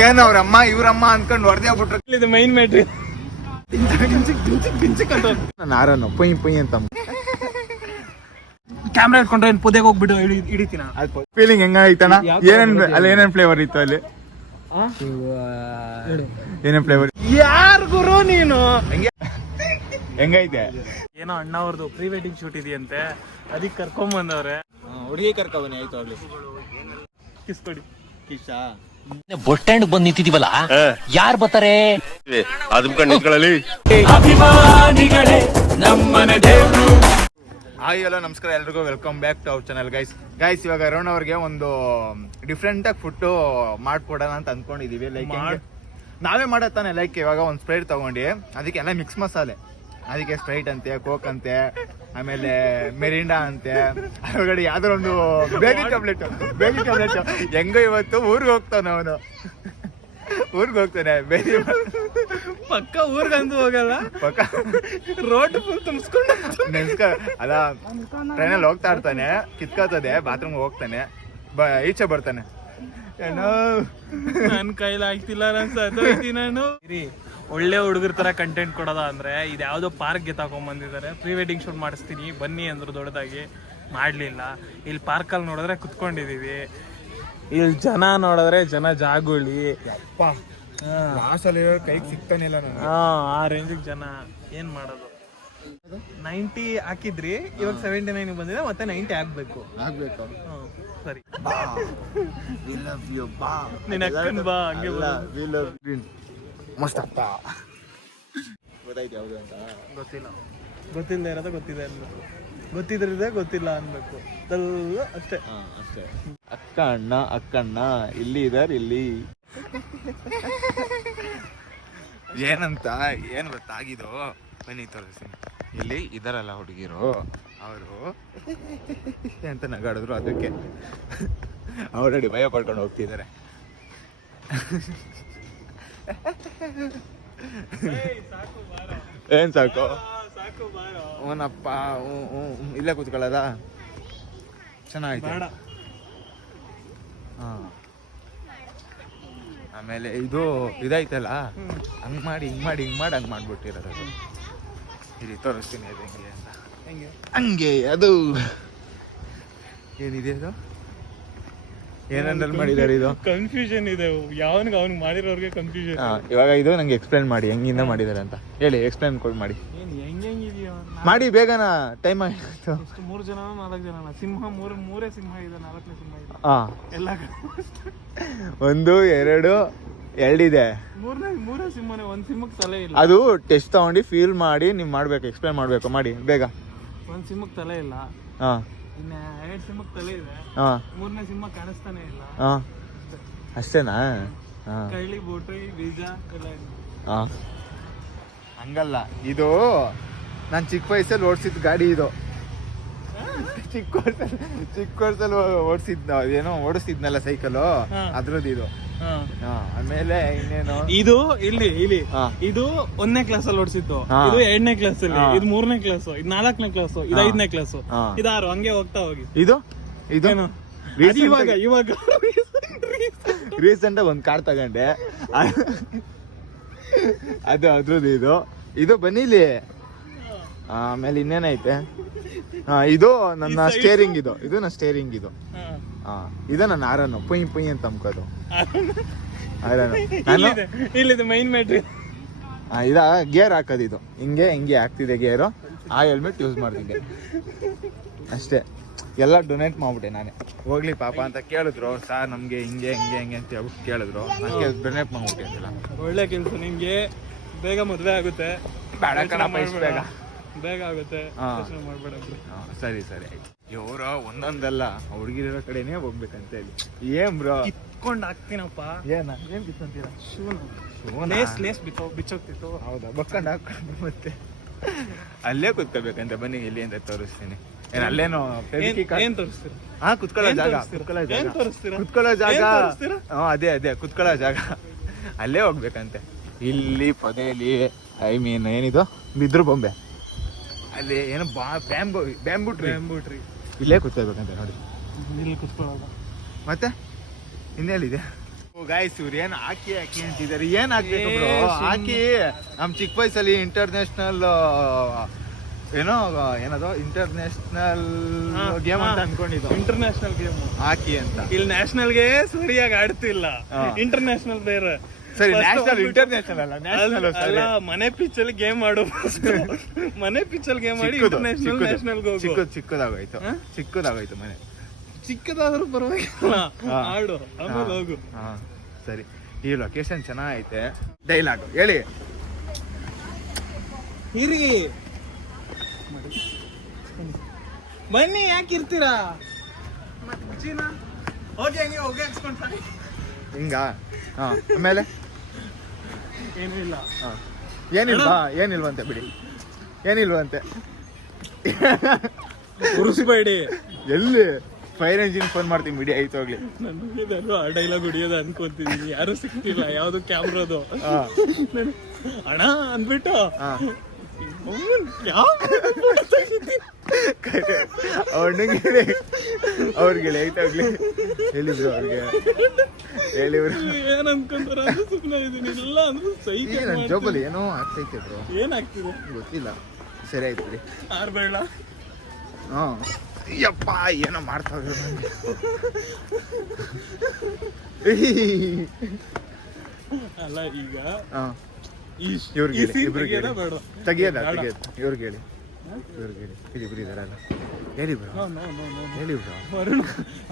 ಏನು ಅವ್ರಮ್ಮ ಇವ್ರಮ್ಮ ಅನ್ಕೊಂಡು ಹೊಡೆದೇ ಬಿಟ್ರು. ಇದು ಮೈನ್ ಮ್ಯಾಟ್ರಿ. ನಾನು ಆರನ್ನು ಪುಯ್ ಪುಯ್ ಅಂತ ಕ್ಯಾಮ್ರಾ ಇಟ್ಕೊಂಡ್ರೆ ಪುದೆಗೆ ಹೋಗ್ಬಿಟ್ಟು ಹಿಡಿತೀನ. ಫೀಲಿಂಗ್ ಹೆಂಗೈತಣ್ಣ? ಅಲ್ಲಿ ಏನೇನ್ ಫ್ಲೇವರ್ ಇತ್ತು ಅಲ್ಲಿ? ಏನೇನ್ ಫ್ಲೇವರ್? ಯಾರ್ ಗುರು ನೀನು? ಹೆಂಗೈತೆ? ಏನೋ ಅಣ್ಣ ಅವ್ರದ್ದು ಪ್ರೀ ವೆಡ್ಡಿಂಗ್ ಶೂಟ್ ಇದೆಯಂತೆ, ಅದಕ್ಕೆ ಕರ್ಕೊಂಡ್ ಬಂದವ್ರೆ. ಹುಡುಗಿ ಕರ್ಕೊಬನ್ನಿ ಆಯ್ತು. ಅಲ್ಲಿ ಕಿಸ್ ಕೊಡಿ. ಕಿಶಾ ಬಸ್ ಸ್ಟ್ಯಾಂಡ್ ಬಂದ್ ನಿಂತಿದೀವಲ್ಲ, ಯಾರು ಬರ್ತಾರೆ? ಅಭಿಮಾನಿಗಳೇ ನಮ್ಮನೆ ದೇವ್ರು. ಹಾಯ್ ಹಲೋ ನಮಸ್ಕಾರ ಎಲ್ರಿಗೂ, welcome back to our channel guys. ಇವಾಗ ಅರುಣ್ ಅವ್ರಿಗೆ ಒಂದು ಡಿಫ್ರೆಂಟ್ ಆಗಿ ಫುಡ್ ಮಾಡ್ಕೊಡೋಣ ಅಂತ ಅನ್ಕೊಂಡಿದೀವಿ. ಲೈಕ್ ನಾವೇ ಮಾಡತ್ತಾನೆ. ಲೈಕ್ ಇವಾಗ ಒಂದು ಸ್ಪ್ರೈಟ್ ತಗೊಂಡು ಅದಕ್ಕೆ ಎಲ್ಲ ಮಿಕ್ಸ್ ಮಸಾಲೆ, ಅದಕ್ಕೆ ಸ್ಪ್ರೈಟ್ ಅಂತೆ, ಕೋಕ್ ಅಂತೆ, ಆಮೇಲೆ ಮೆರಿಂಡಾ ಅಂತೆ, ಹೊರಗಡೆ ಯಾವ್ದೋ ಒಂದು ಬೇಬಿ ಟ್ಯಾಬ್ಲೆಟ್. ಹೆಂಗೋ ಇವತ್ತು ಊರಿಗೆ ಹೋಗ್ತಾನೆ ಅವನು, ಊರಿಗೆ ಹೋಗ್ತಾನೆ. ಬೇಬಿ ಪಕ್ಕ ಊರ್ಗಂತೂ ಹೋಗಲ್ಲ, ಪಕ್ಕ ರೋಡ್ ಫುಲ್ ತುಂಬಿಸ್ಕೊಂಡು ಅದ ಟ್ರೈನಲ್ಲಿ ಹೋಗ್ತಾ ಇರ್ತಾನೆ, ಕಿತ್ಕೋತದೆ, ಬಾತ್ರೂಮ್ ಹೋಗ್ತಾನೆ, ಈಚೆ ಬರ್ತಾನೆ. ನನ್ ಕೈಲಿ ಆಗ್ತಿಲ್ಲ, ನಾನು ಸತ್ತೋಯ್ತೀನಿ ನಾನು. ಒಳ್ಳೆ ಹುಡುಗರ ತರ ಕಂಟೆಂಟ್ ಕೊಡೋದ ಅಂದ್ರೆ ಇದು ಯಾವ್ದೋ ಪಾರ್ಕ್ಗೆ ತಗೊಂಡ್ ಬಂದಿದ್ದಾರೆ. ಪ್ರೀ ವೆಡ್ಡಿಂಗ್ ಶೂಟ್ ಮಾಡಿಸ್ತೀನಿ ಬನ್ನಿ ಅಂದ್ರು, ದೊಡ್ಡದಾಗಿ ಮಾಡ್ಲಿಲ್ಲ. ಇಲ್ಲಿ ಪಾರ್ಕಲ್ಲಿ ನೋಡಿದ್ರೆ ಕುತ್ಕೊಂಡಿದೀವಿ, ಇಲ್ಲಿ ಜನ ನೋಡಿದ್ರೆ ಜನ ಜಾಗುಳಿ ಕೈಗೆ ಸಿಗ್ತಾನಿಲ್ಲ. ಆ ರೇಂಜಿಗೆ ಜನ. ಏನ್ ಮಾಡೋದು? 90 ಹಾಕಿದ್ರಿ, ಇವಾಗ 79 ಬಂದಿದೆ, ಮತ್ತೆ 90 ಆಗ್ಬೇಕು. ಸರಿ, ನಿನ್ನ ಅಕ್ಕನ್ ಬಾ, ಹಂಗೆ ಮಸ್ತ್ ಅಪ್ಪ. ಗೊತ್ತಾಯ್ತು ಯಾವುದು ಅಂತ? ಗೊತ್ತಿಲ್ಲ. ಗೊತ್ತಿಲ್ಲದೆ ಇರೋದ ಗೊತ್ತಿದೆ ಅನ್ಬೇಕು, ಗೊತ್ತಿದ್ರೆ ಗೊತ್ತಿಲ್ಲ ಅನ್ಬೇಕು ಅಷ್ಟೇ. ಅಷ್ಟೇ. ಅಕ್ಕಣ್ಣ ಇಲ್ಲಿ ಇದಾರೆ. ಇಲ್ಲಿ ಏನಂತ ಏನ್ ಗೊತ್ತಾಗಿದ್ದು? ಬನ್ನಿ ತೋರಿಸ್ತೀನಿ. ಇಲ್ಲಿ ಇದಾರಲ್ಲ ಹುಡುಗಿರು, ಅವರು ಅಂತ ನಗಾಡಿದ್ರು, ಅದಕ್ಕೆ ಆಲ್ರೆಡಿ ಭಯ ಪಡ್ಕೊಂಡು ಹೋಗ್ತಿದ್ದಾರೆ. ಏನ್ ಸಾಕು? ಓನಪ್ಪ, ಇಲ್ಲೇ ಕೂತ್ಕೊಳ್ಳೋದ? ಚೆನ್ನಾಗಿದೆ. ಹಾ, ಆಮೇಲೆ ಇದು ಇದೈತಲ್ಲ, ಹಂಗ್ ಮಾಡಿ ಹಂಗ್ ಮಾಡ್ಬಿಟ್ಟಿರೋದು. ಇಲ್ಲಿ ತೋರಿಸ್ತೀನಿ ಅದು ಹೆಂಗೆ ಅಂತ. ಹಂಗೆ ಅದು ಏನಿದೆ ಅದು? ಏನಂದಲ್ಲಿ ಮಾಡಿದ್ದಾರೆ ಇದು? ಕನ್ಫ್ಯೂಷನ್ ಇದೆ, ಯಾವನ್ಗೆ ಅವ್ನಿಗೆ ಮಾಡಿರೋರ್ಗೆ ಕನ್ಫ್ಯೂಷನ್. ಇವಾಗ ಇದು ನಂಗೆ ಎಕ್ಸ್ಪ್ಲೇನ್ ಮಾಡಿ ಹೆಂಗಿಂದ ಮಾಡಿದ್ದಾರೆ ಅಂತ ಹೇಳಿ. ಎಕ್ಸ್ಪ್ಲೇನ್ ಕೊಡಿ ಮಾಡಿ. ಹೆಂಗಿದೆಯೋ ಮಾಡಿ ಬೇಗನ, ಟೈಮ್ ಆಯ್ತು. 3 ಜನ 4 ಜನ ಸಿಂಹ, ಮೂರೇ ಸಿಂಹ ಇದೆ, 4ನೇ ಸಿಂಹ ಇದೆ. ಎಲ್ಲ 1 2 ಇದೆ. ಮೂರೇ ಸಿಂಹನೇ, ಒಂದ್ ಸಿಂಹಕ್ಕೆ ತಲೆ ಇಲ್ಲ. ಅದು ಟೆಸ್ಟ್ ತಗೊಂಡು ಫೀಲ್ ಮಾಡಿ ನೀವು ಮಾಡ್ಬೇಕು, ಎಕ್ಸ್ಪ್ಲೇನ್ ಮಾಡ್ಬೇಕು. ಮಾಡಿ ಬೇಗ. ಒಂದ್ ಸಿಂಹಕ್ಕೆ ತಲೆ ಇಲ್ಲ, ಇನ್ನ 2 ಸಿಂಹಕ್ಕೆ ತಲೆ ಇದೆ, 3ನೇ ಸಿಂಹ ಕಾಣಿಸ್ತಾನೆ ಇಲ್ಲ. ಅಷ್ಟೇನಾ? ಕೈಲಿ ಬೋಟ್ರಿ ಬೀಜ ಎಲ್ಲ ಇದೆ. ಹಂಗಲ್ಲ, ಇದು ನಾನು ಚಿಕ್ಕ ವಯಸ್ಸಲ್ಲಿ ಓಡಿಸಿದ ಗಾಡಿ. ಇದು ಚಿಕ್ಕ ವಯಸ್ಸಲ್ಲಿ ಏನೋ ಓಡಿಸ್ತಿದ್ನಲ್ಲ ಸೈಕಲ್, ಅದ್ರದ್ದು ಇದು. ಆಮೇಲೆ ಇನ್ನೇನು, ಇದು ಇಲ್ಲಿ ಇದು 1ನೇ ಕ್ಲಾಸ್ ಅಲ್ಲಿ ಓಡಿಸಿದ್ದು, ಇದು 2ನೇ ಕ್ಲಾಸ್ ಅಲ್ಲಿ, ಇದು 3ನೇ ಕ್ಲಾಸ್, ಇದು 4ನೇ ಕ್ಲಾಸ್, ಇದು 5ನೇ ಕ್ಲಾಸ್, ಇದು 6. ಹಂಗೆ ಹೋಗ್ತಾ ಹೋಗಿ. ಇದು ಇವಾಗ ರೀಸೆಂಟ್ ಆಗಿ ಒಂದು ಕಾರ್ ತಗೊಂಡೆ, ಅದು ಅದ್ರದ್ದು. ಇದು ಬನ್ನಿಲಿ. ಆಮೇಲೆ ಇನ್ನೇನೈತೆ? ಇದು ನನ್ನ ಸ್ಟೇರಿಂಗ್. ಇದು ನನ್ನ ಸ್ಟೇರಿಂಗ್. ಇದು ನನ್ನ ಆರನ್ನು ಪುಯ್ ಪುಯ್ ಅಂತ ಅಮ್ಕೋದು. ಇಲ್ಲಿದೆ ಮೈನ್ ಮ್ಯಾಟ್ರಿ. ಇದ ಗೇರ್ ಹಾಕೋದು. ಇದು ಹಿಂಗೆ ಆಗ್ತಿದೆ ಗೇರು. ಆ ಹೆಲ್ಮೆಟ್ ಯೂಸ್ ಮಾಡ್ತಿದ್ದೆ ಅಷ್ಟೇ. ಎಲ್ಲ ಡೊನೇಟ್ ಮಾಡ್ಬಿಟ್ಟೆ ನಾನೇ. ಹೋಗ್ಲಿ ಪಾಪ ಅಂತ ಕೇಳಿದ್ರು, ಸಾರ್ ನಮ್ಗೆ ಹಿಂಗೆ ಅಂತ ಹೇಳ್ಬಿಟ್ಟು ಕೇಳಿದ್ರು, ಅದಕ್ಕೆ ಡೊನೇಟ್ ಮಾಡ್ಬಿಟ್ಟೆ. ಒಳ್ಳೆ ಕೆಲಸ. ನಿಮ್ಗೆ ಬೇಗ ಮದುವೆ ಆಗುತ್ತೆ. ಬೇಗ ಆಗುತ್ತೆ, ಮಾಡ್ಬೇಡ. ಸರಿ ಆಯ್ತು. ಇವ್ರ ಒಂದೊಂದಲ್ಲ, ಹುಡುಗಿರೋ ಕಡೆನೇ ಹೋಗ್ಬೇಕಂತ ಹೇಳಿ. ಏನ್ ಬ್ರೋ ಕಿತ್ಕೊಂಡ್ ಹಾಕ್ತೀನಪ್ಪ. ಏನ್ ಕಿತ್ಕೊಂತೀರಾ? ಲೇಸ್ ಬಿಚ್ಚೋಗ್ತಿತ್ತು. ಹೌದಾ? ಬಕ್ಕೊಂಡ್ ಹಾಕೊಂಡು ಮತ್ತೆ ಅಲ್ಲೇ ಕುತ್ಕೋಬೇಕಂತ. ಬನ್ನಿ ಇಲ್ಲಿ ಅಂತ ತೋರಿಸ್ತೀನಿ. ಏನ್ ಅಲ್ಲೇನೋ ಏನ್ ತೋರಿಸ್ತೀರಾ? ಕುತ್ಕೊಳ್ಳೋ ಜಾಗ. ಅದೇ ಕುತ್ಕೊಳ್ಳೋ ಜಾಗ, ಅಲ್ಲೇ ಹೋಗ್ಬೇಕಂತೆ. ಇಲ್ಲಿ ಪೊದೆಯಲ್ಲಿ ಏನಿದು ಬಿದ್ರು ಬೊಂಬೆ, ಅಲ್ಲಿ ಏನು ಬ್ಯಾಂಬೂ ಟ್ರೀ. ಇಲ್ಲೇ ಕುತ್ಕೋಬೇಕಂತೆ ನೋಡಿ. ಇಲ್ಲಿ ಕುತ್ಕೊಳ್ಳೋದು. ಮತ್ತೆ ಇನ್ನೆಲ್ಲಿದೆ ಗಾಯ್ಸ್ ಇವ್ರು ಏನ್ ಹಾಕಿ ಅಂತಿದ್ದಾರೆ. ಏನ್ ಹಾಕ್ಬೇಕು ಬ್ರೋ? ಹಾಕಿ ನಮ್ ಚಿಕ್ಕ ವಯಸ್ಸಲ್ಲಿ ಇಂಟರ್ನ್ಯಾಷನಲ್ ಏನದು ಇಂಟರ್ನ್ಯಾಷನಲ್ ಗೇಮ್ ಅಂತ ಅನ್ಕೊಂಡಿದ್ದು. ಇಂಟರ್ನ್ಯಾಷನಲ್ ಗೇಮ್ ಹಾಕಿ ಅಂತ. ಇಲ್ಲಿ ನ್ಯಾಷನಲ್ಗೆ ಸರಿಯಾಗಿ ಆಡ್ತಿಲ್ಲ, ಇಂಟರ್ನ್ಯಾಷನಲ್ ಬೇರೆ. ಸರಿ ನ್ಯಾಷನಲ್ ಇಂಟರ್ನ್ಯಾಷನಲ್ ಅಲ್ಲ, ನ್ಯಾಷನಲ್ ಅಲ್ಲ, ಮನೆ ಪಿಚ್ ಅಲ್ಲಿ ಗೇಮ್ ಆಡು. ಮನೆ ಪಿಚ್ ಅಲ್ಲಿ ಗೇಮ್ ಆಡಿ ಇಂಟರ್ನ್ಯಾಷನಲ್ ನ್ಯಾಷನಲ್ ಚಿಕ್ಕದಾಗೋಯ್ತು ಮನೆ. ಚಿಕ್ಕದಾದ್ರೂ ಪರವಾಗಿಲ್ಲ, ಆಡು ಆಮೇಲೆ ಹೋಗು. ಸರಿ, ಈ ಲೊಕೇಶನ್ ಚೆನ್ನಾಗೈತೆ. ಡೈಲಾಗ್ ಹೇಳಿ. ಇರಿ ಬನ್ನಿ, ಯಾಕೆ ಇರ್ತೀರಾ? ಹೋಗಿ ಹಂಗೆ ಹೋಗಿ ಹಾಕ್ಸ್ಕೊಂಡ್ ಹಿಂಗ. ಆಮೇಲೆ ಏನೂ ಇಲ್ಲ. ಏನಿಲ್ವಂತೆ ಬಿಡಿ, ಏನಿಲ್ವಂತೆ. ಉರಿಸ್ಬೇಡಿ. ಎಲ್ಲಿ ಫೈರ್ ಎಂಜಿನ್ ಫೋನ್ ಮಾಡ್ತೀನಿ ಬಿಡಿ, ಆಯ್ತು ಹೋಗ್ಲಿ. ನನಗೆ ಆ ಡೈಲಾಗ್ ಹೊಡಿಯೋದು ಅನ್ಕೊಂತಿದೀನಿ, ಯಾರು ಸಿಗ್ತಿಲ್ಲ. ಯಾವ್ದು ಕ್ಯಾಮ್ರಾದು ಅಣ್ಣ ಅಂದ್ಬಿಟ್ಟು ಅವ್ರಿಗೆ ಆಯ್ತು ಹೋಗ್ಲಿ. ಹೇಳಿದ್ರು ಅವ್ರಿಗೆ, ಹೇಳಿದ್ರು ಏನ್ ಅನ್ಕೊಂತಾರ ಅಂತ ಸುಮ್ಮನೆ ಇದೀನಿ. ಇಲ್ಲ ಅಂದ್ರೆ ಸೈಕಲ್ ನನ್ ಜೋಬಲ್ಲಿ ಏನೋ ಆಗ್ತೈತೆ ಬ್ರೋ. ಏನಾಗ್ತಿದೆ ಗೊತ್ತಿಲ್ಲ. ಸರಿ ಆಯ್ತು ಬಿಡಿ. ಆರ್ಬೇಡ. ಯಪ್ಪ ಏನೋ ಮಾಡ್ತಾವ್ರು. ಅಲ್ಲ ಈಗ ಇವ್ರಿಗೆ ಬೇಡ ತೆಗಿಯೋದ ಇವ್ರಿಗೆ ಹೇಳಿ, ಇಬ್ರು ಇದಾರಲ್ಲ, ಹೇಳಿ ಬ್ರೋ, ಹೇಳಿ ಬ್ರೋ.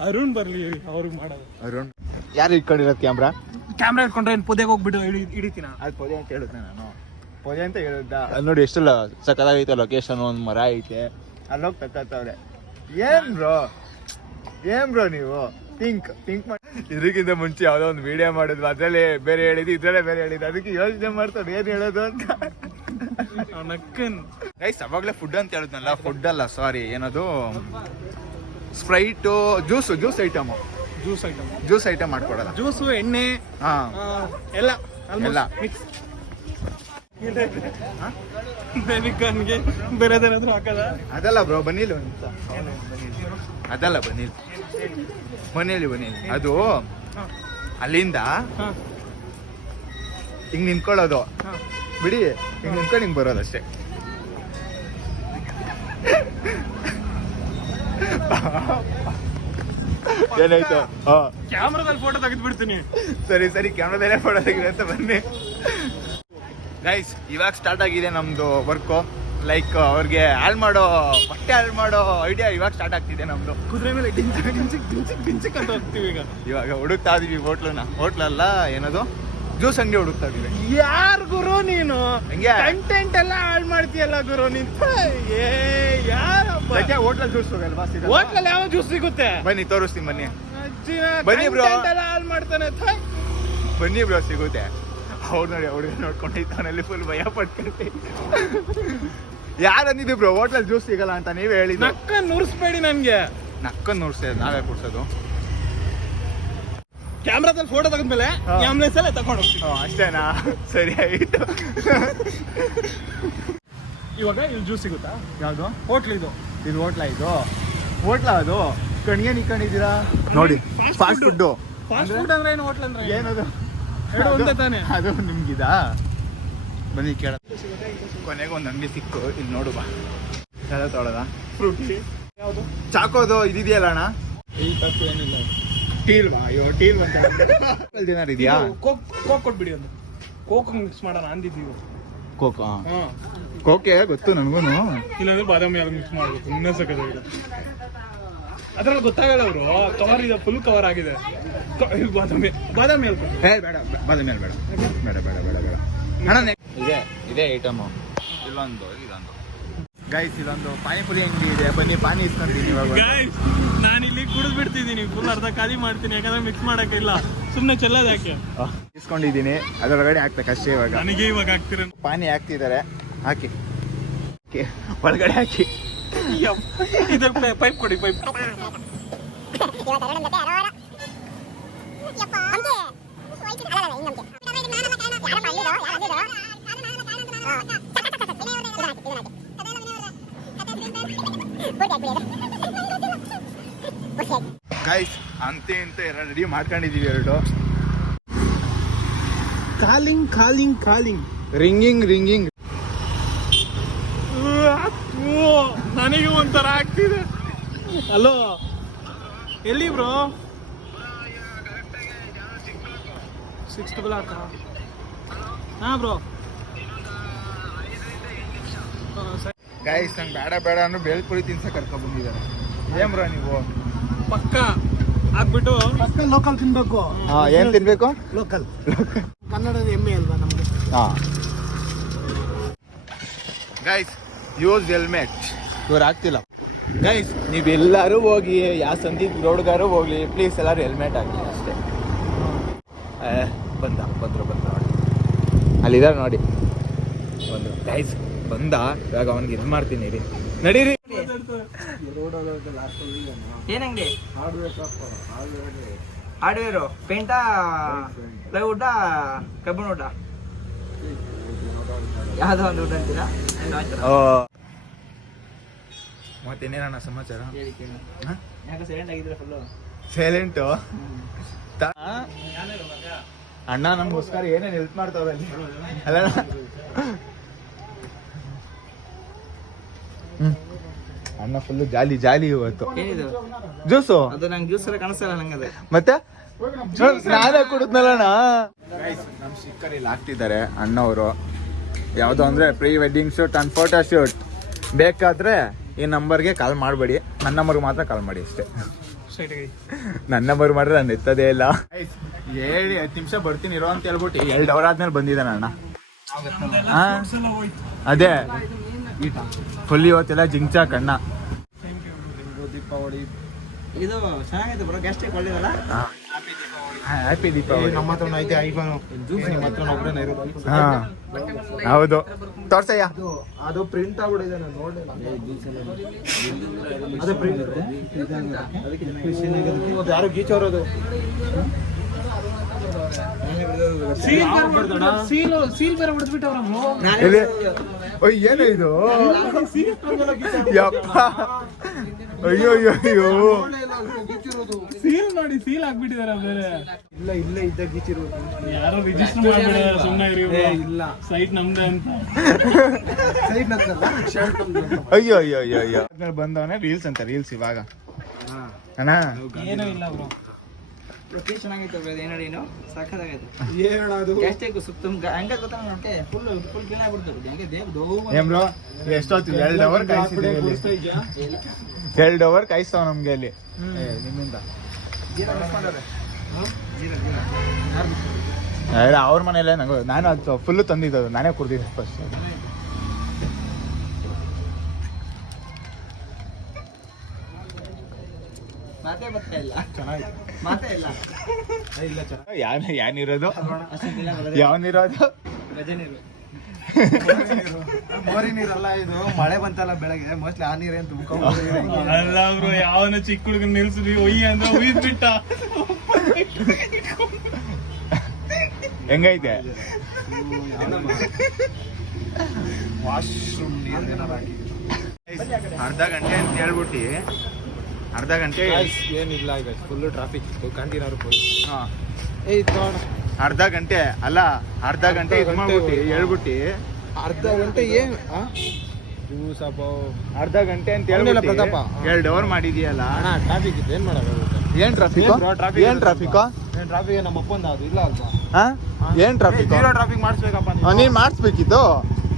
ಅರುಣ್ ಬರ್ಲಿ, ಅವ್ರಿಗೆ ಮಾಡೋದು. ಅರುಣ್ ಯಾರು ಇಟ್ಕೊಂಡಿರೋದು ಕ್ಯಾಮ್ರಾ ಇಟ್ಕೊಂಡ್ರೆ ಏನ್ ಪೊದೆಗೆ ಹೋಗ್ಬಿಟ್ಟು ಹಿಡಿತೀನ? ಅದು ಪೊದೆ ಅಂತ ಹೇಳಿದ್ದೆ ನಾನು. ಪೊದೆ ಅಂತ ಹೇಳಿದ್ದ. ಅಲ್ಲಿ ನೋಡಿ ಎಷ್ಟೆಲ್ಲ ಸಕ್ಕದಾಗೈತೆ ಲೊಕೇಶನ್. ಒಂದು ಮರ ಐತೆ, ಅಲ್ಲೋಗಿ ತಕ್ಕತ್ತವ್ರೆ. ಏನ್ ಬ್ರೋ ನೀವು ಥಿಂಕ್ ಮಾಡಿ. ಇದಕ್ಕಿಂತ ಮುಂಚೆ ಯಾವ್ದೋ ಒಂದು ವಿಡಿಯೋ ಮಾಡಿದ್ವಿ, ಅದ್ರಲ್ಲೇ ಬೇರೆ ಹೇಳಿದ್ವಿ, ಇದ್ರಲ್ಲೇ ಬೇರೆ ಹೇಳಿದ್ವಿ. ಅದಕ್ಕೆ ಯೋಚನೆ ಮಾಡ್ತಾರೆ ಏನ್ ಹೇಳೋದು ಅಂತ. ಗೈಸ್ ಅವಾಗಲೇ ಫುಡ್ ಅಂತ ಹೇಳಿದ್ನಲ್ಲ, ಫುಡ್ ಅಲ್ಲ ಸಾರಿ, ಏನದು ಸ್ಪ್ರೈಟು, ಜ್ಯೂಸ್ ಐಟಮ್ ಮಾಡ್ಕೊಡೋದ. ಜ್ಯೂಸು, ಎಣ್ಣೆ, ಹಾ ಎಲ್ಲ ಎಲ್ಲ ಮಿಕ್ಸ್. ಬೇಬಿಕಾನ್ಗೆ ಬೇರೆದೇನಾದ್ರೂ ಹಾಕದ? ಅದಲ್ಲ ಬ್ರೋ, ಬನ್ನಿಲ್ಲ ಒಂದು ಅದಲ್ಲ ಬನ್ನಿಲಿ ಅದು ಅಲ್ಲಿಂದ ಹಿಂಗ್ ನಿಂತ್ಕೊಳ್ಳೋದು ಬಿಡಿ, ಹಿಂಗ್ ನಿಂತ್ಕೊಂಡು ಹಿಂಗ್ ಬರೋದಷ್ಟೇ. ಏನಾಯ್ತು? ಕ್ಯಾಮ್ರಾದಲ್ಲಿ ಫೋಟೋ ತೆಗೆದು ಬಿಡ್ತೀನಿ. ಸರಿ ಕ್ಯಾಮ್ರಾದಲ್ಲೇ ಫೋಟೋ ತೆಗಿದೆ ಅಂತ ಬನ್ನಿ. ಗೈಸ್ ಇವಾಗ ಸ್ಟಾರ್ಟ್ ಆಗಿದೆ ನಮ್ದು ವರ್ಕು. ಲೈಕ್ ಅವ್ರಿಗೆ ಬಟ್ಟೆ ಹಾಳು ಮಾಡೋ ಐಡಿಯಾ ಇವಾಗ ಸ್ಟಾರ್ಟ್ ಆಗ್ತಿದೆ ನಮ್ದು. ಕುದುರೆ ಮೇಲೆ ಡಿಂಚಿಕ್ ಅಂತ ಹೋಗ್ತೀವಿ ಇವಾಗ ಹುಡುಕ್ತಾ ಇದೀವಿ ಹೋಟ್ಲಲ್ಲ, ಏನದು ಜ್ಯೂಸ್ ಅಂಗಡಿ ಹುಡುಕ್ತಾ ಇದೀವಿ. ಯಾರು ಗುರು ನೀನು? ಹಂಗೆ ಕಂಟೆಂಟ್ ಎಲ್ಲ ಹಾಳು ಮಾಡ್ತೀಯಲ್ಲ ಗುರು ನೀನ್. ಯಾರಪ್ಪ ಹೋಟ್ಲಲ್ಲಿ ಜ್ಯೂಸ್ ಹೋಗಲ್ವಾ? ಹೋಟ್ಲಲ್ಲಿ ಯಾವ ಜ್ಯೂಸ್ ಸಿಗುತ್ತೆ? ಬನ್ನಿ ತೋರಿಸ್ತೀನಿ, ಬನ್ನಿ ಬ್ರೋ. ಹಾಳು ಮಾಡ್ತಾನೆ. ಬನ್ನಿ ಬ್ರೋ, ಸಿಗುತ್ತೆ. ಅವ್ರು ನೋಡಿ ಹುಡುಗ ನೋಡ್ಕೊಂಡಿದ್ದಾನಲ್ಲಿ ಫುಲ್ ಭಯ ಪಡ್ಕೊಂಡಿ. ಯಾರು ಅಂದಿದ್ದು ಬ್ರೋ ಹೋಟ್ಲಲ್ಲಿ ಜ್ಯೂಸ್ ಸಿಗಲ್ಲ ಅಂತ? ನೀವೇ ಹೇಳಿದ್ದು. ನಕ್ಕನ್ ನುರ್ಸ್ಬೇಡಿ ನನ್ಗೆ. ನಕ್ಕನ್ ನುರ್ಸ್ತೇವೆ, ನಾವೇ ಕೊಡ್ಸೋದು. ಕ್ಯಾಮ್ರಾದಲ್ಲಿ ಫೋಟೋ ತೆಗೆದ್ಮೇಲೆ ಆಂಬುಲೆನ್ಸ್ ಅಲ್ಲೇ ತಗೊಂಡು ಹೋಗ್ತೀವಿ. ಅಷ್ಟೇನಾ? ಸರಿ ಆಯ್ತು. ಇವಾಗ ಇಲ್ಲಿ ಜ್ಯೂಸ್ ಸಿಗುತ್ತಾ? ಯಾವುದು ಹೋಟ್ಲ್ ಇದು ಹೋಟ್ಲ ಅದು ಕಣ್ಗೆ ನಿಕ್ಕೊಂಡಿದ್ದೀರಾ ನೋಡಿ. ಫಾಸ್ಟ್ ಫುಡ್ ಅಂದ್ರೆ ಏನು? ಹೋಟ್ಲ್ ಅಂದ್ರೆ ಏನದು? ಎರಡು ಒಂದೇ ತಾನೆ. ಅದು ನಿಮ್ಗಿದಾ? ಬನ್ನಿ ಕೇಳ. ಕೊನೆಗೆ ಒಂದು ಅಂಗಡಿ ಸಿಕ್ಕು, ಇಲ್ಲಿ ನೋಡು ಬಾ. ಎಲ್ಲ ತೊಳದ ಫ್ರೂಟಿ ಯಾವುದು? ಚಾಕೋದು ಇದೆಯಲ್ಲ ಅಣ್ಣ? ಏನಿಲ್ಲ. ಟೀಲ್ ಏನಾರು ಇದೆಯಾ? ಕೋಕ್ ಕೊಟ್ಬಿಡಿ, ಒಂದು ಕೋಕ್ ಮಿಕ್ಸ್ ಮಾಡೋಣ ಅಂದಿದ್ದೀವಿ. ಕೋಕೆ ಗೊತ್ತು ನನಗೂನು. ಇಲ್ಲಾಂದ್ರೆ ಬಾದಾಮಿ ಹಾಲು ಮಿಕ್ಸ್ ಮಾಡ್ಬೇಕು, ಇನ್ನೂ ಸಕ್ಕತ್ತಾಗಿದೆ. ಅದ್ರಲ್ಲಿ ಗೊತ್ತಾಗಲ್ಲ ಅವರು ಕವರ್ ಇದೆ, ಫುಲ್ ಕವರ್ ಆಗಿದೆ. ಬಾದಾಮಿ ಹಾಲು ಬೇಡ, ಬಾದಾಮಿ ಹಾಲು ಬೇಡ. ಅಣ್ಣ ಇದೆ ಐಟಮು. ಇದೊಂದು ಗೈಸ್, ಇದೊಂದು ಪಾನಿಪುರಿ ಅಂಗಡಿ ಇದೆ, ಬನ್ನಿ ಪಾನಿ ಇಸ್ಕೊಂತೀನಿ ಇವಾಗ. ನಾನು ಇಲ್ಲಿ ಕುಡಿದು ಬಿಡ್ತಿದ್ದೀನಿ, ಫುಲ್ ಅರ್ಧ ಖಾಲಿ ಮಾಡ್ತೀನಿ, ಯಾಕಂದ್ರೆ ಮಿಕ್ಸ್ ಮಾಡಕ್ಕಿಲ್ಲ. ಸುಮ್ಮನೆ ಚೆಲ್ಲೋದು ಯಾಕೆ? ಇಸ್ಕೊಂಡಿದ್ದೀನಿ, ಅದರೊಳಗಡೆ ಹಾಕ್ಬೇಕು ಅಷ್ಟೇ. ಇವಾಗ ನನಗೆ ಇವಾಗ ಹಾಕ್ತೀರ. ಪಾನಿ ಹಾಕ್ತಿದ್ದಾರೆ, ಹಾಕಿ ಒಳಗಡೆ ಹಾಕಿ. ಇದು ಪೈಪ್ ಕೊಡಿ, ಪೈಪ್. ಗೈಸ್ ಅಂತ ಇಂತ ರೆಡಿ ಮಾಡ್ಕೊಂಡಿದೀವಿ ಎರಡು. ಕಾಲಿಂಗ್ ರಿಂಗಿಂಗ್ ನನಗೆ ಒಂಥರ ಆಗ್ತಿದೆ. ಹಲೋ, ಎಲ್ಲಿ ಬ್ರೋ? 6 ಬ್ಲಾಕ್. ಹಾ ಬ್ರೋ. ಗೈಸ್ ನಂಗೆ ಬೇಡ ಅನ್ನೋ ಬೇಲ್ಪುರಿ ತಿನ್ಸಕ್ ಕರ್ಕೊಂಡ್ ಬಂದಿದ್ದಾರೆ. ಏನ್ ಬ್ರೋ ನೀವು? ಪಕ್ಕ ಆಗ್ಬಿಟ್ಟು ಲೋಕಲ್ ತಿನ್ಬೇಕು. ಏನ್ ತಿನ್ಬೇಕು? ಲೋಕಲ್ ಕನ್ನಡದ ಹೆಮ್ಮೆ ಅಲ್ವಾ ನಮ್ಗೆ. Guys use helmet. ಇವ್ರು ಆಗ್ತಿಲ್ಲ. ಗೈಸ್ ನೀವೆಲ್ಲರೂ ಹೋಗಿ ಯಾವ ಸಂದೀಪ್ ರೋಡ್ಗಾರು ಹೋಗ್ಲಿ, ಪ್ಲೀಸ್ ಎಲ್ಲರೂ ಹೆಲ್ಮೆಟ್ ಹಾಕಿ ಅಷ್ಟೇ. ಬಂದ್ರು ನೋಡಿ, ಅಲ್ಲಿದ್ದಾರೆ ನೋಡಿ. ಬಂದು ಗೈಸ್ ಬಂದ. ಇವಾಗ ಅವ್ನಿಗೆ ಇದು ಮಾಡ್ತೀನಿ ರೀ, ನಡೀರಿ. ಏನಂಗೆ ಹಾರ್ಡ್ವೇರು ಪೇಂಟಾ ಪ್ಲೈವುಡ್ಡ ಕಬ್ಬಿಣ ವುಡ್ಡ ಯಾವ್ದೋ ಒಂದು ವುಡ್ ಅಂತೀರಾ? ಮತ್ತೇನೇನಣ್ಣ ಸಮಾಚಾರ? ಯಾಕೆ ಸೈಲೆಂಟ್ ಆಗಿದ್ರೆ ಫುಲ್ಲು? ಸೈಲೆಂಟು ಅಣ್ಣ ನಮ್ಗೋಸ್ಕರ ಏನೇನು ಹೆಲ್ಪ್ ಮಾಡ್ತಾವೆ ಅಲ್ಲಿ ಅಲ್ಲ. ಅಣ್ಣ ಫುಲ್ಲು ಜಾಲಿ ಇವತ್ತು. ಏನಿದು ಜ್ಯೂಸು? ಅದು ನಂಗೆ ಜ್ಯೂಸ್ ಎಲ್ಲ ಕಾಣಿಸ್ತಲ್ಲ ನಂಗೆ ಅದು. ಮತ್ತೆ ನಾನೇ ಕುಡಿದ್ನಲ್ಲಣ್ಣ. ನಮ್ ಸ್ಟಿಕ್ಕರ್ ಇಲ್ಲಿ ಹಾಕ್ತಿದ್ದಾರೆ ಅಣ್ಣವರು. ಯಾವ್ದು ಅಂದ್ರೆ pre wedding shoot and photo shoot. ಬೇಕಾದ್ರೆ ಈ ನಂಬರ್ಗೆ ಕಾಲ್ ಮಾಡಬೇಡಿ, ನನ್ನ ನಂಬರ್ಗೆ ಮಾತ್ರ ಕಾಲ್ ಮಾಡಿ ಅಷ್ಟೇ. ನನ್ನ ನಂಬರ್ ಮಾಡ್ರೆ ನಾನು ಎತ್ತದೇ ಇಲ್ಲ. 7-10 ನಿಮಿಷ ಬರ್ತೀನಿ ಇರೋ ಅಂತ ಹೇಳ್ಬಿಟ್ಟು 2 ಅವರ್ ಆದ್ಮೇಲೆ ಬಂದಿದ್ದಾನೆ ಅಣ್ಣ. ಅದೇ ಫುಲ್ ಇವತ್ತೆಲ್ಲ ಜಿಂಚಾಕ್ ಅಣ್ಣ. ದೀಪಾವಳಿ ಇದು ಚೆನ್ನಾಗೈತೆ ಬ್ರೋ. ಗ್ಯಾಸ್ಟ್ರಿಕ್ ಒಳ್ಳೆಯದಲ್ಲ. ಹ್ಯಾಪಿ ದೀಪಾವಳಿ. ನಮ್ಮ ಹತ್ರ ಐತೆ ಐಫೋನ್, ನಿಮ್ಮ ಹತ್ರ ಒಬ್ಬರೇ ಇರೋದು. ಹಾ ಹೌದು, ತೋರ್ಸಯ್ಯ. ಅದು ಪ್ರಿಂಟ್ ಆಗ್ಬಿಟ್ಟಿದೆ, ನಾನು ನೋಡಿಲ್ಲ. ಅದು ಪ್ರಿಂಟ್ ಯಾರು ಗೀಚೋರೋದು. ಸೀಲ್ ಬೇರೆ ಹೊಡೆದ್ಬಿಟ್ಟವ್ರ. ಏನು ಇದು? ಯಪ್ಪ, ಅಯ್ಯೋ ಸೀಲ್ ಮಾಡಿ ಸೀಲ್ ಹಾಕ್ಬಿಟ್ಟಿದಾರ ಬೇರೆ. ಇಲ್ಲ ಇದ್ದ ಗೀಚಿರೋದು. ಯಾರೋ ರಿಜಿಸ್ಟರ್ ಮಾಡ್ಬಿಡ ಸುಮ್ಮನೆ ಇರಿ. ಇಲ್ಲ ಸೈಟ್ ನಮ್ದೆ ಅಂತ. ಸೈಡ್ ನಂತಲ್ಲ. ಅಯ್ಯೋ ಬಂದವನೇ ರೀಲ್ಸ್ ಅಂತ. ರೀಲ್ಸ್ ಇವಾಗ ಅಣ್ಣ ಏನೂ ಇಲ್ಲ ಬ್ರೋ. ಲೊಕೇಶನ್ ಚೆನ್ನಾಗೈತೆ ಬ್ರೋ. ಏನು ಏನು ಸಾಕಾಗೈತೆ. ಏನದು ಗ್ಯಾಸ್ಟ್ರಿಕ್ ಸುತ್ತ ಹಂಗೆ ಗೊತ್ತಾ ನನಗೆ. ಫುಲ್ ಕ್ಲೀನ್ ಆಗ್ಬಿಡ್ತಾರೆ. ಹಂಗೆ ದೇವ್ ಏನ್ ಬ್ರೋ ಎಷ್ಟೊತ್ತು? 2 ಅವರ್ ಕಾಯಿಸ್ತೀವಿ. 2 ಅವರ್ ಕಾಯಿಸ್ತಾವ ನಮ್ಗೆ ಅಲ್ಲಿ ನಿಮ್ಮಿಂದ. ಅವ್ರ ಮನೇಲೆ ನಂಗೆ ನಾನು ಅದು ಫುಲ್ಲು ತಂದಿದ್ದು ನಾನೇ ಕುಡ್ದಿದ್ದೆ ಫಸ್ಟ್. ಮಾತೇ ಬರ್ತಾ ಇಲ್ಲ. ಚೆನ್ನಾಗಿ ಮಾತೇ ಇಲ್ಲ. ಯಾನಿರೋದು? ಅಷ್ಟೊಂದಿಲ್ಲ ಯಾವನಿರೋದು? ಗಜನೀರು. ಮೋರಿ ನೀರಲ್ಲ ಇದು. ಮಳೆ ಬಂತಲ್ಲ ಬೆಳಗ್ಗೆ, ಮೋಸ್ಟ್ಲಿ ಆ ನೀರೇನು ತುಂಬ್ಕೊಂಡು ಅಲ್ಲ ಬ್ರೋ, ಯಾವನ ಚಿಕ್ಕ ಹುಡುಗನ ನಿಲ್ಸಿ ಒಯ್ಯಿ ಅಂದ್ರೆ ಒಯ್ದ್ ಬಿಟ್ಟ. ಹೆಂಗೈತೆ? ವಾಶ್ರೂಮ್ ನೀರು ಅರ್ಧ ಗಂಟೆ ಅಂತ ಹೇಳ್ಬಿಟ್ಟು ಅರ್ಧ ಗಂಟೆ ಏನಿಲ್ಲ. ಈಗ ಫುಲ್ಲು ಟ್ರಾಫಿಕ್ ಕಾಣ್ತೀರಾರು ಪೊಲೀಸ್. ಹಾ ಏಯ್ ತೋಣ ಅರ್ಧ ಗಂಟೆ ಅಲ್ಲ, ಅರ್ಧ ಗಂಟೆ ಇದು ಮಾಡ್ಬಿಟ್ಟು ಹೇಳ್ಬಿಟ್ಟು ಅರ್ಧ ಗಂಟೆ ಏನು ಜ್ಯೂಸಪ್ಪ. ಅರ್ಧ ಗಂಟೆ ಅಂತ ಅವನೆಲ್ಲ ಹೇಳ್ಬಿಟ್ಟು ಪ್ರತಾಪ. 2 ಅವರ್ ಮಾಡಿದ್ಯಲ್ಲ. ಅಣ್ಣ ಟ್ರಾಫಿಕ್ ಇದೆ, ಏನು ಮಾಡೋದು? ಏನ್ ಟ್ರಾಫಿಕ್? ಏನ್ ಟ್ರಾಫಿಕ್? ಏನು ಟ್ರಾಫಿಕ್ ನಮ್ಮ ಅಪ್ಪಂದ ಅದು ಇಲ್ಲ ಅಲ್ವಾ? ಏನ್ ಟ್ರಾಫಿಕ್? ಜೀರೋ ಟ್ರಾಫಿಕ್ ಮಾಡಿಸ್ಬೇಕಪ್ಪ ನೀನ್ ಮಾಡಿಸ್ಬೇಕಿತ್ತು.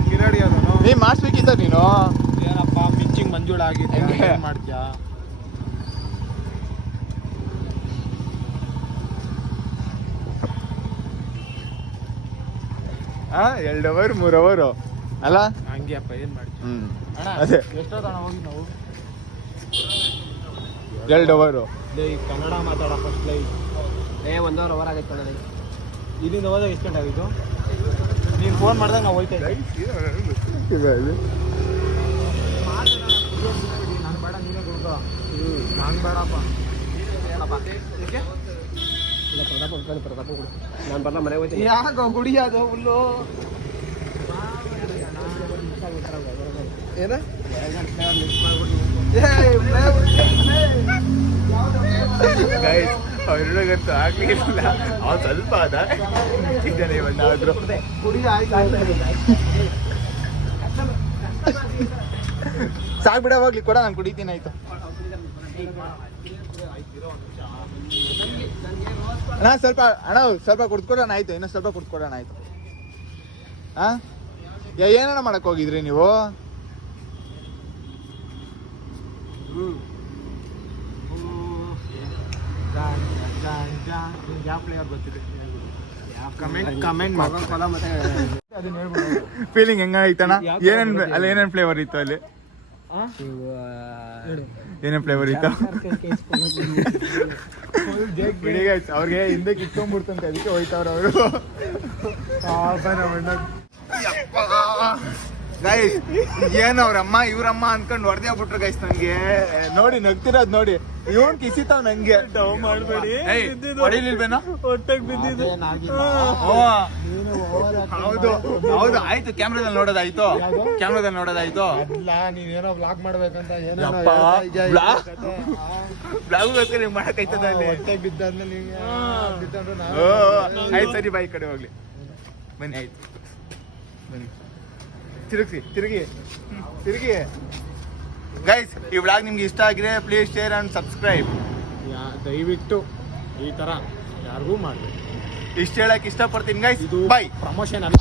ಕಿರಡಿ ಅದನು ನೀನ್ ಮಾಡಿಸ್ಬೇಕಿತ್ತ ನೀನು. ಏನಪ್ಪ ಪಿಂಚಿಂಗ್ ಮಂಜೂಳ ಆಗಿದೆ, ಹೆಂಗೆ? ಏನು ಮಾಡ್ತೀಯಾ? ಹಾ 2 ಅವರ್ 3 ಅವರ್ ಅಲ್ಲ. ಹಂಗೆ ಅಪ್ಪ ಏನು ಮಾಡ್ತೀಯ? ಅಣ್ಣ ಅದೇ ಎಷ್ಟೊತ್ತಣ ಹೋಗಿ ನಾವು? 2 ಅವರ್. ಕನ್ನಡ ಮಾತಾಡ ಫಸ್ಟ್ ಲೈವ್. 1 ಅವರ್ ಆಗೈತೆ ಕನ್ನಡ. ಇಲ್ಲಿಂದ ಹೋದಾಗ ಎಷ್ಟು ಗಂಟೆ ಆಗಿತ್ತು? ನೀನು ಫೋನ್ ಮಾಡಿದಾಗ ನಾವು ಹೋಯ್ತಾ ಇದ್ದೆ. ನಾನು ಬೇಡ, ನೀನೇ ಕೊಡ್ಕೋ. ನಾನು ಬೇಡಪ್ಪ. ಇಲ್ಲ ಪ್ರತಾಪ ಕೊಡು. ನಾನು ಬರಲ್ಲ, ಮನೆಗೆ ಹೋಯ್ತೀನಿ. ಯಾಕೋ ಕುಡಿಯೋದು ಹುಲ್ಲು? ಏನ ಗೈಸ್ ಅವ್ರಿಗಂತೂ ಆಗ್ಲಿಲ್ಲ. ಅವ್ನು ಸ್ವಲ್ಪ ಅದ ಇದ್ದಾನೆ ಇವನ್ನಾದ್ರು. ಸಾಕ್ ಬಿಡ ಹೋಗ್ಲಿ ಕೊಡ, ನಾನು ಕುಡಿತೀನಿ ಆಯ್ತು. ಅಣ್ಣ ಸ್ವಲ್ಪ ಸ್ವಲ್ಪ ಕುಡ್ಕೊಡೋಣ ಆಯ್ತು, ಇನ್ನೂ ಸ್ವಲ್ಪ ಕುಡ್ಕೊಡೋಣ ಆಯ್ತು. ಹಾ ಏನಣ್ಣ ಮಾಡಕ್ ಹೋಗಿದ್ರಿ ನೀವು? ಯಾವ ಫ್ಲೇವರ್ ಗೊತ್ತಿದೆ ಕಮೆಂಟ್ ಮತ್ತೆ ಫೀಲಿಂಗ್ ಹೆಂಗೈತಣ್ಣ? ಏನೇನ್ ಫ್ಲೇವರ್ ಇತ್ತು ಅಲ್ಲಿ? ಏನೇನ್ ಫ್ಲೇವರ್ ಇತ್ತು? ಬಿಡಿ guys, ಅವ್ರಿಗೆ ಹಿಂದೆ ಕಿತ್ಕೊಂಡ್ಬಿಡ್ತಂತೆ, ಅದಕ್ಕೆ ಹೋಯ್ತವ್ರ ಅವರು. ಗೈಸ್ ಏನು ಅವ್ರಮ್ಮ ಇವ್ರಮ್ಮ ಅನ್ಕೊಂಡು ಹೊಡೆದೇ ಬಿಟ್ರು ಗೈಸ್. ನಂಗೆ ನೋಡಿ ನಗ್ತಿರೋದ್ ನೋಡಿ, ಇವನ್ ಕಿಸಿತಾವ್ ನಂಗೆ. ಮಾಡ್ಬೇಡಿ, ಹೊಡಿಲಿಲ್ವೇನೋ? ಹೊಟ್ಟೆಗೆ ಬಿದ್ದಿದ್ದು. ಹೌದು ಹೌದು ಆಯ್ತು. ಕ್ಯಾಮ್ರಾದಲ್ಲಿ ನೋಡೋದಾಯ್ತು, ಕ್ಯಾಮ್ರಾದಲ್ಲಿ ನೋಡೋದಾಯ್ತು. ಇಲ್ಲ ನೀನೇನೋ ವ್ಲಾಗ್ ಮಾಡ್ಬೇಕಂತ ಬ್ಲಾಗೋಸ್ಕರ ಹಿಂಗ್ ಮಾಡಕ್ಕಾಯ್ತದ ಅಲ್ಲಿ? ಹೊಟ್ಟೆಗೆ ಬಿದ್ದಾದ್ಮೇಲೆ ನೀವು ಆಯ್ತು ಸರಿ ಬಾಯ್ ಕಡೆ ಹೋಗ್ಲಿ ಬನ್ನಿ. ಆಯ್ತು ಬನ್ನಿ, ತಿರುಗಿ ಗೈಸ್. ಈ ವ್ಲಾಗ್ ನಿಮ್ಗೆ ಇಷ್ಟ ಆಗಿದೆ ಪ್ಲೀಸ್ ಶೇರ್ ಅಂಡ್ ಸಬ್ಸ್ಕ್ರೈಬ್. ದಯವಿಟ್ಟು ಈ ತರ ಯಾರಿಗೂ ಮಾಡ್ಬೇಕು. ಇಷ್ಟ ಹೇಳಕ್ ಇಷ್ಟಪಡ್ತೀನಿ ಗೈಸ್. ಇದು ಬಾಯ್. ಪ್ರಮೋಷನ್ ಅಲ್ಲ.